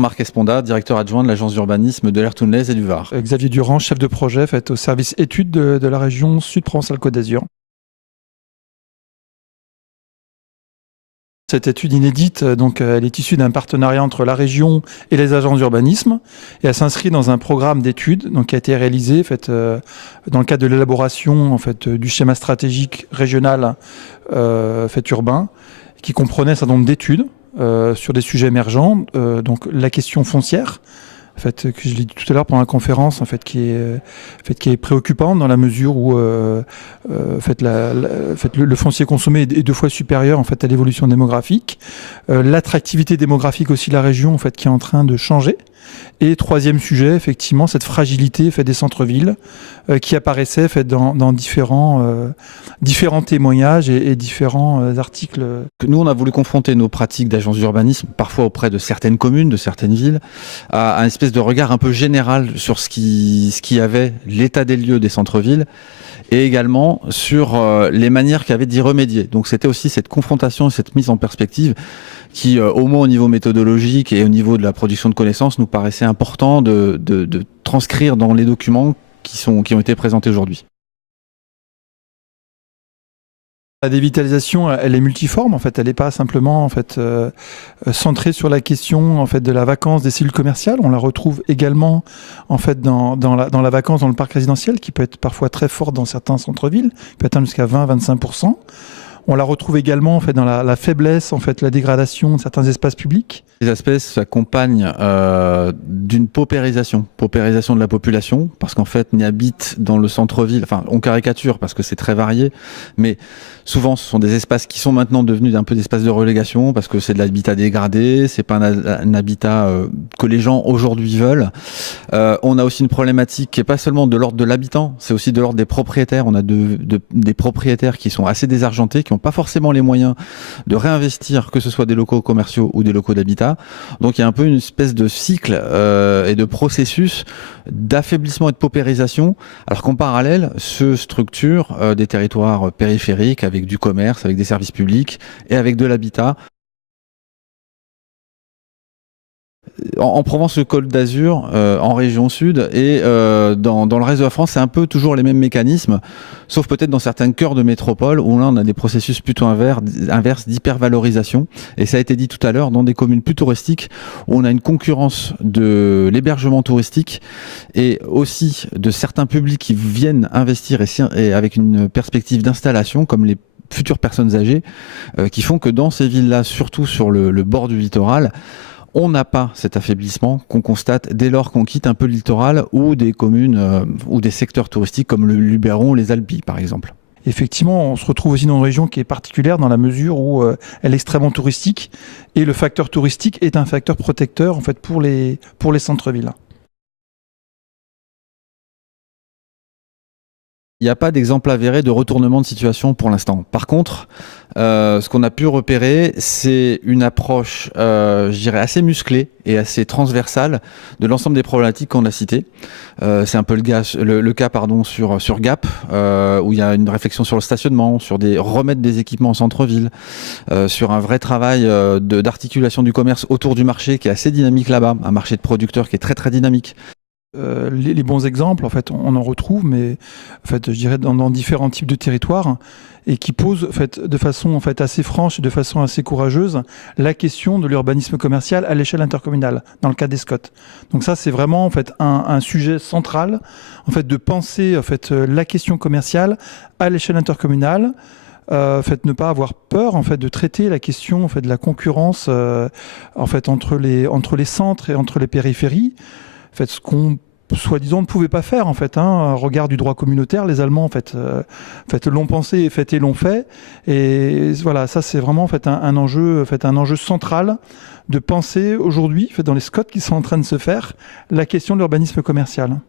Marc Esponda, directeur adjoint de l'agence d'urbanisme de l'Ertounlaise et du Var. Xavier Durand, chef de projet au service études de la région Sud-Provence-Alpes-Côte d'Azur. Cette étude inédite, elle est issue d'un partenariat entre la région et les agences d'urbanisme et elle s'inscrit dans un programme d'études qui a été réalisé dans le cadre de l'élaboration du schéma stratégique régional urbain qui comprenait un certain nombre d'études sur des sujets émergents, donc la question foncière, que je l'ai dit tout à l'heure pendant la conférence, qui est préoccupante dans la mesure où le foncier consommé est 2 fois supérieur à l'évolution démographique, l'attractivité démographique aussi de la région qui est en train de changer. Et troisième sujet, effectivement, cette fragilité des centres-villes qui apparaissait dans différents témoignages et différents articles. Nous, on a voulu confronter nos pratiques d'agence d'urbanisme, parfois auprès de certaines communes, de certaines villes, à un espèce de regard un peu général sur ce qui avait l'état des lieux des centres-villes et également sur les manières qu'il y avait d'y remédier. Donc c'était aussi cette confrontation, cette mise en perspective qui, au moins au niveau méthodologique et au niveau de la production de connaissances, nous paraissait important de transcrire dans les documents qui ont été présentés aujourd'hui. La dévitalisation, elle est multiforme. Elle n'est pas simplement centrée sur la question de la vacance des cellules commerciales. On la retrouve également dans la vacance dans le parc résidentiel, qui peut être parfois très forte dans certains centres-villes, qui peut atteindre jusqu'à 20-25%. On la retrouve également dans la faiblesse, la dégradation de certains espaces publics. Les aspects s'accompagnent d'une paupérisation de la population, parce qu'en fait, n'y habite dans le centre-ville, on caricature parce que c'est très varié, mais souvent ce sont des espaces qui sont maintenant devenus un peu des espaces de relégation, parce que c'est de l'habitat dégradé, c'est pas un habitat que les gens aujourd'hui veulent. On a aussi une problématique qui est pas seulement de l'ordre de l'habitant, c'est aussi de l'ordre des propriétaires. On a des propriétaires qui sont assez désargentés, qui n'ont pas forcément les moyens de réinvestir, que ce soit des locaux commerciaux ou des locaux d'habitat. Donc il y a un peu une espèce de cycle et de processus d'affaiblissement et de paupérisation, alors qu'en parallèle se structurent des territoires périphériques avec du commerce, avec des services publics et avec de l'habitat. En Provence-Côte d'Azur, en région sud et dans le reste de la France, c'est un peu toujours les mêmes mécanismes, sauf peut-être dans certains cœurs de métropole où là on a des processus plutôt inverses d'hypervalorisation. Et ça a été dit tout à l'heure, dans des communes plus touristiques où on a une concurrence de l'hébergement touristique et aussi de certains publics qui viennent investir et avec une perspective d'installation, comme les futures personnes âgées, qui font que dans ces villes-là, surtout sur le bord du littoral, on n'a pas cet affaiblissement qu'on constate dès lors qu'on quitte un peu le littoral ou des communes ou des secteurs touristiques comme le Luberon ou les Alpilles par exemple. Effectivement, on se retrouve aussi dans une région qui est particulière dans la mesure où elle est extrêmement touristique et le facteur touristique est un facteur protecteur pour les centres-villes. Il n'y a pas d'exemple avéré de retournement de situation pour l'instant. Par contre, ce qu'on a pu repérer, c'est une approche, je dirais, assez musclée et assez transversale de l'ensemble des problématiques qu'on a citées. C'est un peu le cas sur Gap, où il y a une réflexion sur le stationnement, sur remettre des équipements en centre-ville, sur un vrai travail d'articulation du commerce autour du marché qui est assez dynamique là-bas, un marché de producteurs qui est très très dynamique. Les bons exemples, on en retrouve, mais je dirais dans différents types de territoires et qui posent de façon assez franche et de façon assez courageuse la question de l'urbanisme commercial à l'échelle intercommunale, dans le cas des SCOT. Donc ça, c'est vraiment un sujet central de penser la question commerciale à l'échelle intercommunale. Ne pas avoir peur de traiter la question de la concurrence entre les centres et entre les périphéries. Ce qu'on soi-disant ne pouvait pas faire regard du droit communautaire, les Allemands l'ont pensé et l'ont fait. Et voilà, ça c'est vraiment un enjeu central de penser aujourd'hui dans les SCOT qui sont en train de se faire la question de l'urbanisme commercial.